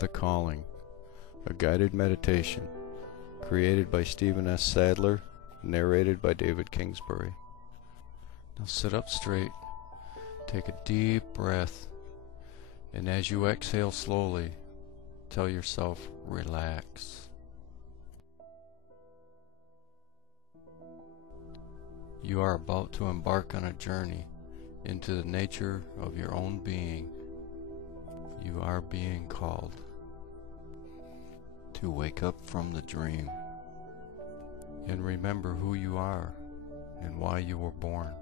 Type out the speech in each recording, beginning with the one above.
The Calling, a guided meditation, created by Stephen S. Sadler, narrated by David Kingsbury. Now sit up straight, take a deep breath, and as you exhale slowly, tell yourself, relax. You are about to embark on a journey into the nature of your own being. You are being called to wake up from the dream and remember who you are and why you were born,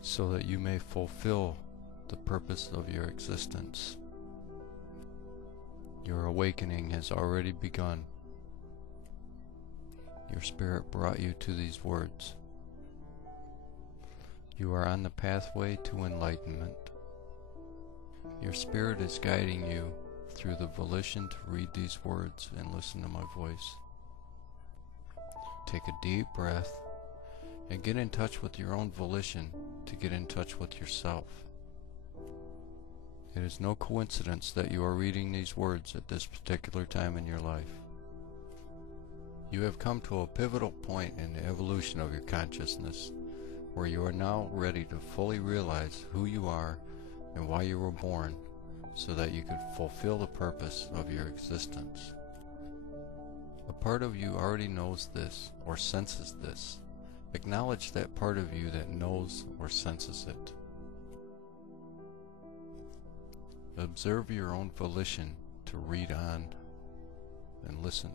so that you may fulfill the purpose of your existence. Your awakening has already begun. Your spirit brought you to these words. You are on the pathway to enlightenment. Your spirit is guiding you through the volition to read these words and listen to my voice. Take a deep breath and get in touch with your own volition to get in touch with yourself. It is no coincidence that you are reading these words at this particular time in your life. You have come to a pivotal point in the evolution of your consciousness, where you are now ready to fully realize who you are and why you were born, so that you could fulfill the purpose of your existence. A part of you already knows this or senses this. Acknowledge that part of you that knows or senses it. Observe your own volition to read on and listen.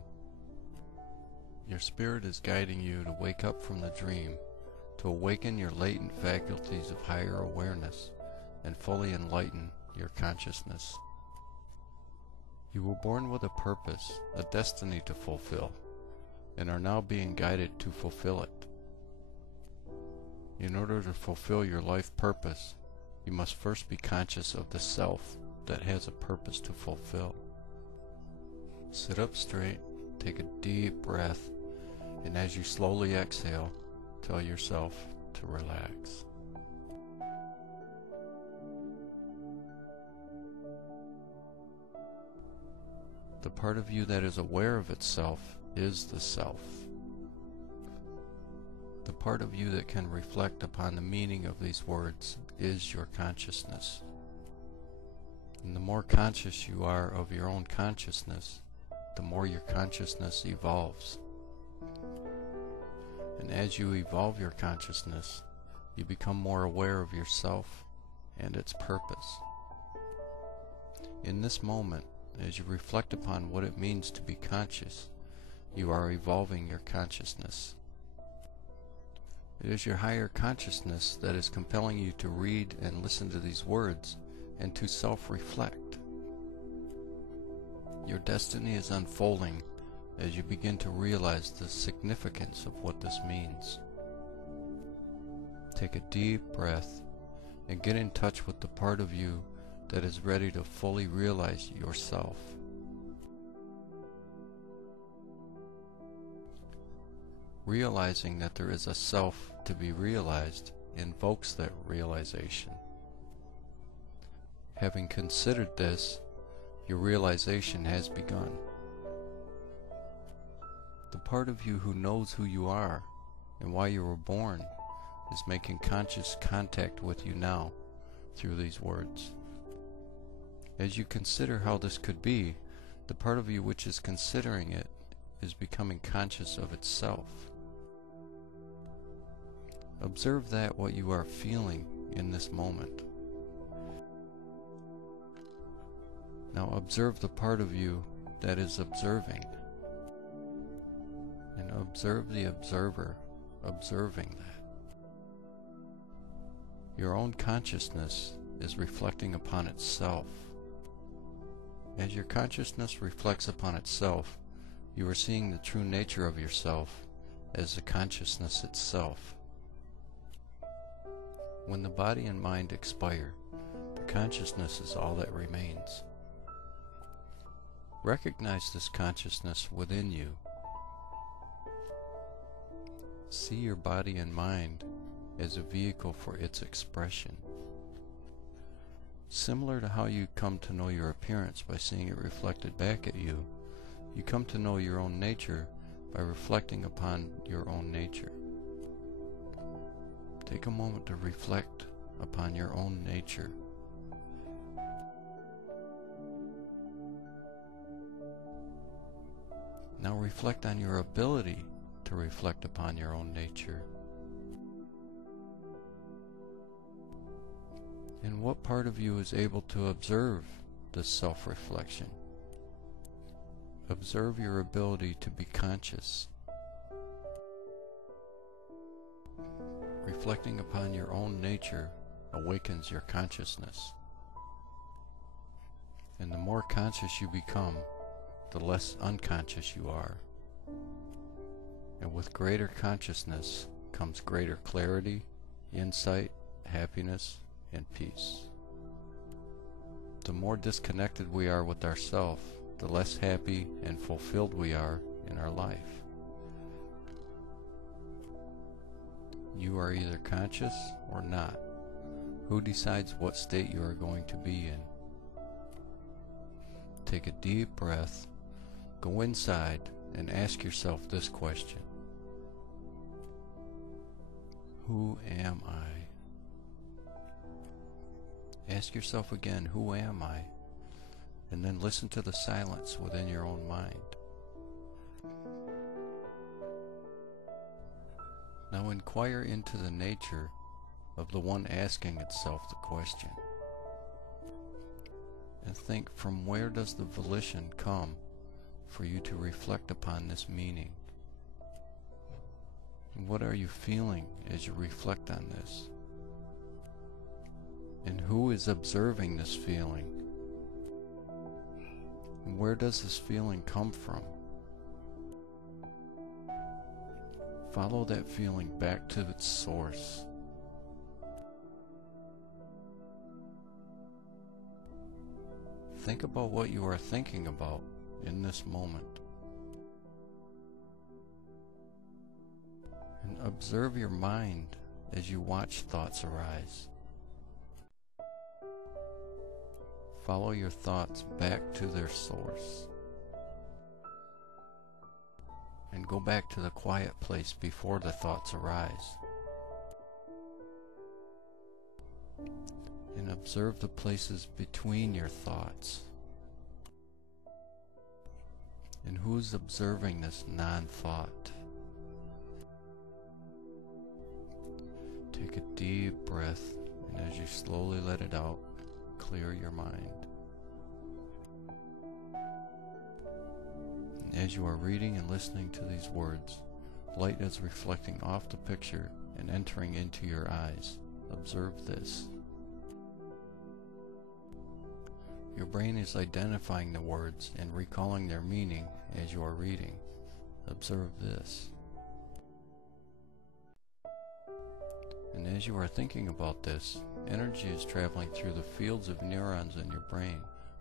Your spirit is guiding you to wake up from the dream, to awaken your latent faculties of higher awareness and fully enlighten your consciousness. You were born with a purpose, a destiny to fulfill, and are now being guided to fulfill it. In order to fulfill your life purpose, you must first be conscious of the self that has a purpose to fulfill. Sit up straight, take a deep breath, and as you slowly exhale, tell yourself to relax. The part of you that is aware of itself is the self. The part of you that can reflect upon the meaning of these words is your consciousness. And the more conscious you are of your own consciousness, the more your consciousness evolves. And as you evolve your consciousness, you become more aware of yourself and its purpose. In this moment, as you reflect upon what it means to be conscious, you are evolving your consciousness. It is your higher consciousness that is compelling you to read and listen to these words and to self-reflect. Your destiny is unfolding as you begin to realize the significance of what this means. Take a deep breath and get in touch with the part of you that is ready to fully realize yourself. Realizing that there is a self to be realized invokes that realization. Having considered this, your realization has begun. The part of you who knows who you are and why you were born is making conscious contact with you now through these words. As you consider how this could be, the part of you which is considering it is becoming conscious of itself. Observe that what you are feeling in this moment. Now observe the part of you that is observing, and observe the observer observing that. Your own consciousness is reflecting upon itself. As your consciousness reflects upon itself, you are seeing the true nature of yourself as the consciousness itself. When the body and mind expire, the consciousness is all that remains. Recognize this consciousness within you. See your body and mind as a vehicle for its expression. Similar to how you come to know your appearance by seeing it reflected back at you, you come to know your own nature by reflecting upon your own nature. Take a moment to reflect upon your own nature. Now reflect on your ability to reflect upon your own nature. And what part of you is able to observe this self-reflection? Observe your ability to be conscious. Reflecting upon your own nature awakens your consciousness. And the more conscious you become, the less unconscious you are. And with greater consciousness comes greater clarity, insight, happiness, and peace. The more disconnected we are with ourselves, the less happy and fulfilled we are in our life. You are either conscious or not. Who decides what state you are going to be in? Take a deep breath, go inside, and ask yourself this question. Who am I? Ask yourself again, who am I? And then listen to the silence within your own mind. Now inquire into the nature of the one asking itself the question. And think, from where does the volition come for you to reflect upon this meaning? And what are you feeling as you reflect on this? And who is observing this feeling? And where does this feeling come from? Follow that feeling back to its source. Think about what you are thinking about in this moment. And observe your mind as you watch thoughts arise. Follow your thoughts back to their source. And go back to the quiet place before the thoughts arise. And observe the places between your thoughts. And who's observing this non-thought? Take a deep breath, and as you slowly let it out, clear your mind. And as you are reading and listening to these words, light is reflecting off the picture and entering into your eyes. Observe this. Your brain is identifying the words and recalling their meaning as you are reading. Observe this. And as you are thinking about this, energy is traveling through the fields of neurons in your brain,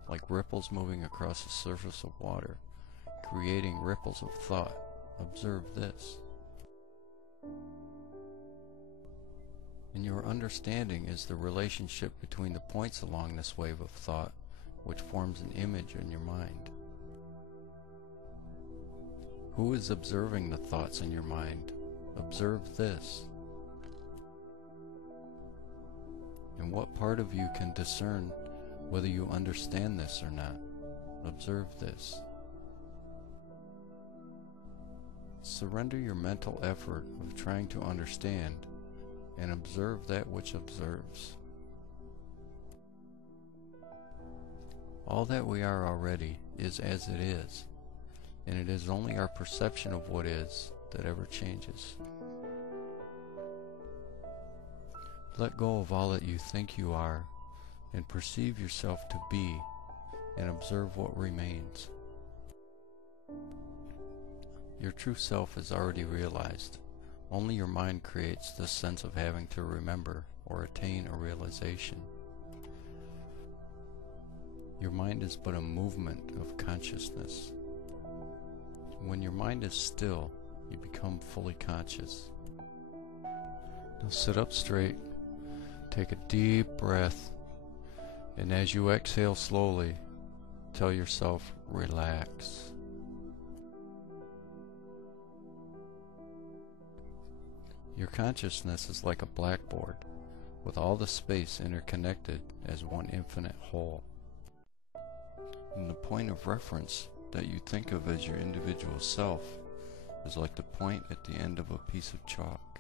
like ripples moving across the surface of water, creating ripples of thought. Observe this. And your understanding is the relationship between the points along this wave of thought, which forms an image in your mind. Who is observing the thoughts in your mind? Observe this. And what part of you can discern whether you understand this or not? Observe this. Surrender your mental effort of trying to understand and observe that which observes. All that we are already is as it is, and it is only our perception of what is that ever changes. Let go of all that you think you are and perceive yourself to be, and observe what remains. Your true self is already realized. Only your mind creates this sense of having to remember or attain a realization. Your mind is but a movement of consciousness. When your mind is still, you become fully conscious. Now sit up straight, take a deep breath, And as you exhale slowly, tell yourself, relax. Your consciousness is like a blackboard, with all the space interconnected as one infinite whole. And the point of reference that you think of as your individual self is like the point at the end of a piece of chalk.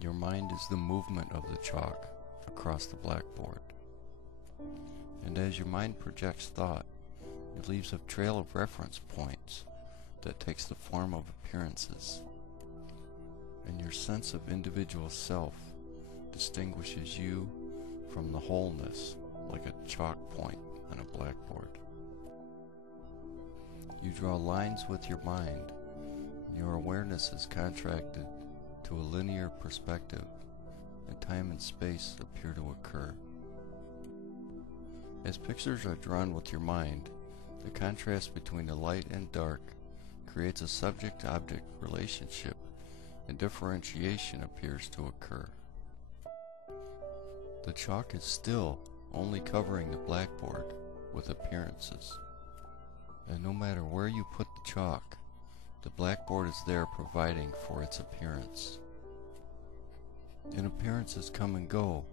Your mind is the movement of the chalk across the blackboard. And as your mind projects thought, it leaves a trail of reference points that takes the form of appearances. And your sense of individual self distinguishes you from the wholeness like a chalk point on a blackboard. You draw lines with your mind, and your awareness is contracted to a linear perspective, and time and space appear to occur. As pictures are drawn with your mind, the contrast between the light and dark creates a subject-object relationship, and differentiation appears to occur. The chalk is still only covering the blackboard with appearances. And no matter where you put the chalk, the blackboard is there providing for its appearance. And appearances come and go,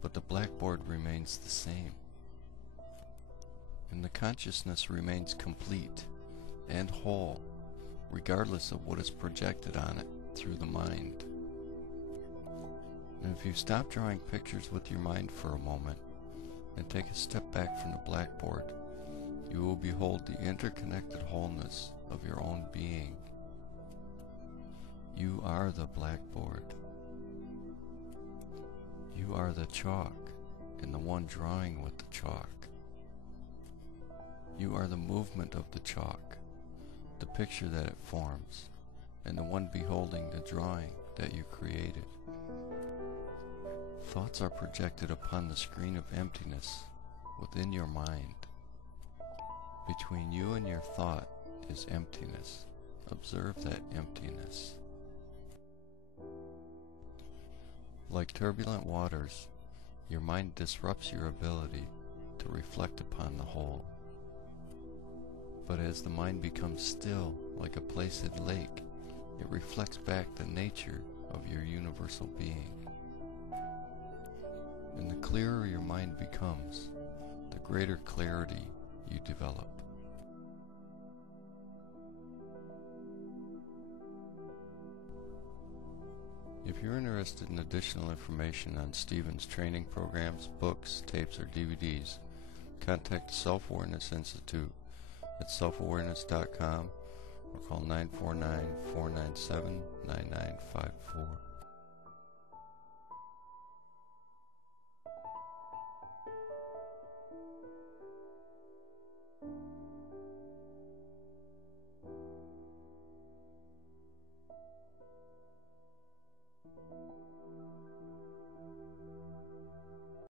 but the blackboard remains the same. And the consciousness remains complete and whole, regardless of what is projected on it through the mind. And if you stop drawing pictures with your mind for a moment and take a step back from the blackboard, you will behold the interconnected wholeness of your own being. You are the blackboard. You are the chalk and the one drawing with the chalk. You are the movement of the chalk, the picture that it forms, and the one beholding the drawing that you created. Thoughts are projected upon the screen of emptiness within your mind. Between you and your thought is emptiness. Observe that emptiness. Like turbulent waters, your mind disrupts your ability to reflect upon the whole. But as the mind becomes still, like a placid lake, it reflects back the nature of your universal being. And the clearer your mind becomes, the greater clarity you develop. If you're interested in additional information on Stephen's training programs, books, tapes, or DVDs, contact the Self-Awareness Institute at selfawareness.com or call 949-497-9954.